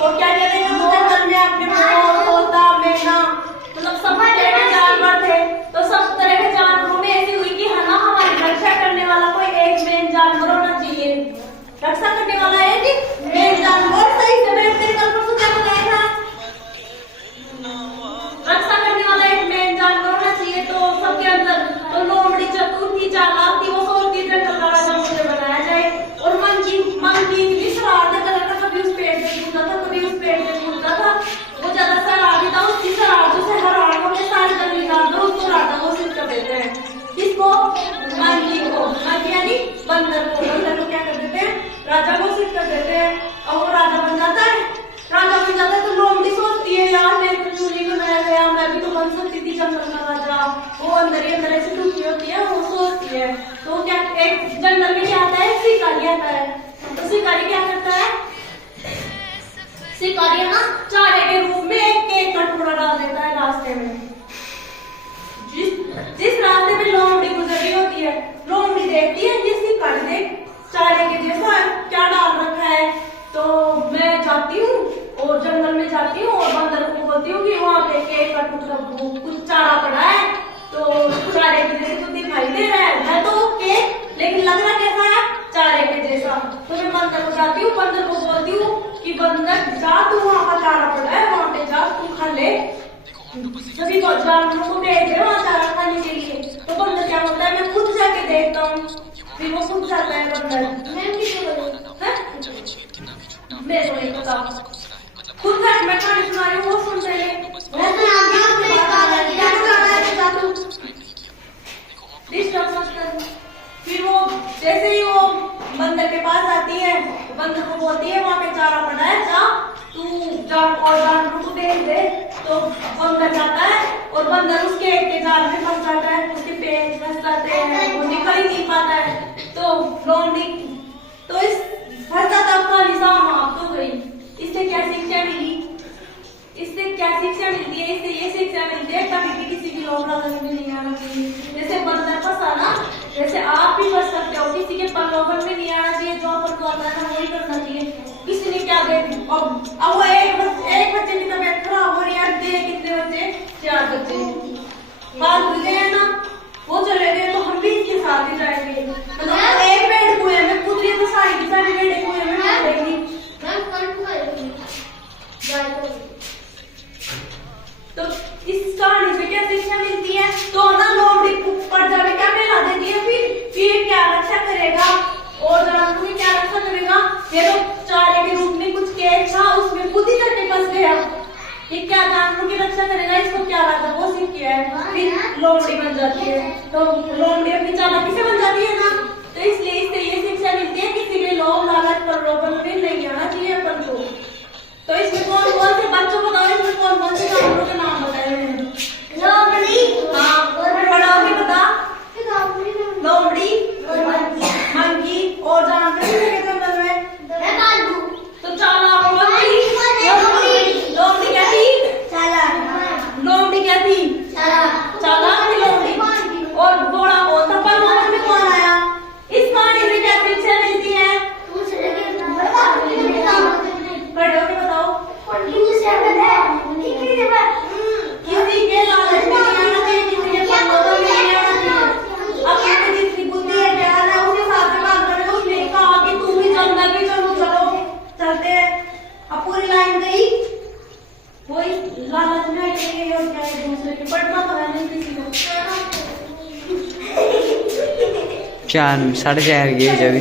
और क्या कहते हैं जंगल में अपने तोता मैना मतलब सब तरह के जानवर थे। तो सब तरह के जानवरों में ऐसी हुई कि है ना हमारी रक्षा करने वाला कोई एक मेन जानवर होना चाहिए। रक्षा करने वाला एक मेन जानवर सही से मेरे कल परसों क्या बताया था, रक्षा करने वाला एक मेन जानवर होना चाहिए। तो सबके अंदर तो लोमड़ी चतुर थी, चालाक थी, वो सोचती थी जंगल का राजा मुझे बनाया जाए। और मन की इतनी शरारत कलर का, कभी उस पेड़ पे कूदता था, कभी उस पेड़ पे कूदता था। वो ज्यादा शरारती था, उसकी शरारतों से हैरान होकर सारे जंगली जानवर उसको राजा घोषित कर देते हैं। किसको? मंकी को। मंकी यानी बंदर को। बंदर को क्या कर देते हैं? राजा घोषित कर देते हैं। और वो राजा बन जाता है। राजा बन जाता है तो लोमड़ी सोचती है यार मेरे को क्यों नहीं बनाया गया, मैं भी तो बन सकती थी जंगल का राजा। वो अंदर ही अंदर ऐसी दुखी होती है, वो सोचती है। तो क्या एक जंगल में क्या आता है? शिकारी आता है। तो शिकारी क्या करता है? शिकारी ना चारे के रूप में एक का टुकड़ा डाल देता है रास्ते में। जिस रास्ते में लोमड़ी गुजर रही होती है, लोमड़ी देखती है कि शिकारी ने चारे के जैसा क्या डाल रखा है। तो मैं जाती हूँ और जंगल में जाती हूँ और बंदर को बोलती हूँ कि वहाँ पे केक का टुकड़ा कुछ चारा पड़ा है, तो चारे के जैसे तो दिखाई दे रहा है तो केक, लेकिन लग रहा कैसा है? चारे के जैसा। तो मैं बंदर को जाती हूँ, बंदर को बोलती हूँ कि बंदर जा तू वहाँ का चारा पड़ा है, वहाँ पे जा तू खा ले, सभी जानवरों को भेज दे वहाँ चारा खाने के लिए। तो बंदर क्या बोलता है? मैं खुद जाके देखता हूँ। फिर वो खुद जाता है बंदर। मैं तो नहीं पता, खुद जाके मैं कहानी सुना रही हूँ, वो सुन रहे हैं। फिर वो जैसे ही वो बंदर के पास आती है, बंदर को बोलती है वहाँ पे चारा पड़ा है, जा तू और जानवरों को भेज दे। तो बंदर जाता है और बंदर उसके एक जाल में फंस जाता है, उसके पेड़ फंस जाते हैं, वो निकल ही नहीं पाता है। तो लोमड़ी तो इस फंसा तब कहानी समाप्त हो गई। इससे क्या शिक्षा मिली? इससे क्या शिक्षा मिलती है? इससे ये शिक्षा मिलती है कभी भी किसी की लोभ लालच में नहीं आना चाहिए। जैसे बंदर फंसा ना, जैसे आप भी फंस सकते हो, किसी के प्रलोभन में नहीं आना चाहिए। जो अपन को आता है ना वही करना चाहिए। किसी ने क्या देख, अब वो एक बच्चे की तबीयत खराब हो रही है, दे कितने बच्चे? 4 बच्चे बात हुई है ना, वो चले गए तो हम भी इसके साथ ही जाएंगे। मतलब एक पेड़ कुएं में कूद रही है तो सारी की सारी पेड़ कुएं में कूदेंगी। तो इस कहानी से क्या शिक्षा मिलती है? तो ना लोमड़ी पड़ जाने क्या फैला देती है, फिर क्या रक्षा करेगा और जानवरों की क्या रक्षा करेगा? ये तो चारे के रूप में कुछ केक था, उसमें खुद ही जाके फंस गया। ये क्या जानवरों की रक्षा करेगा? इसको क्या राजा वो सीख किया है, फिर लोमड़ी बन जाती है। तो लोमड़ी अपनी चालाकी से बन जाती है ना। तो इसलिए इससे ये शिक्षा मिलती है किसी के लोभ लालच प्रलोभन में नहीं आना चाहिए अपन को। तो इसमें कौन कौन से बच्चों को बताओ, इसमें कौन कौन से जानवरों के नाम बताए हुए हैं? लोमड़ी, हाँ, बड़ा होके बता। लोमड़ी, मंकी और जानवर कितने जंगल में? तो चालाक लोमड़ी क्या थी? चालाक। लोमड़ी क्या थी? चालाक थी लोमड़ी। और बड़ा कौन था? प्रलोभन में कौन आया? इस कहानी से क्या शिक्षा मिलती है? बड़े होके बताओ। किसी के लालच में नहीं आना चाहिए, किसी के प्रलोभन में नहीं आना चाहिए। अपनी जितनी बुद्धि है ज्ञान है उसके साथ में काम करना। उसने कहा कि तू भी चल, मैं भी चलूं, चलो चलते हैं। अब पूरी लाइन गई, वही लालच में आएंगे और क्या है दूसरे के पढ़ना तो है नहीं किसी को। 4 साढ़े 4 जब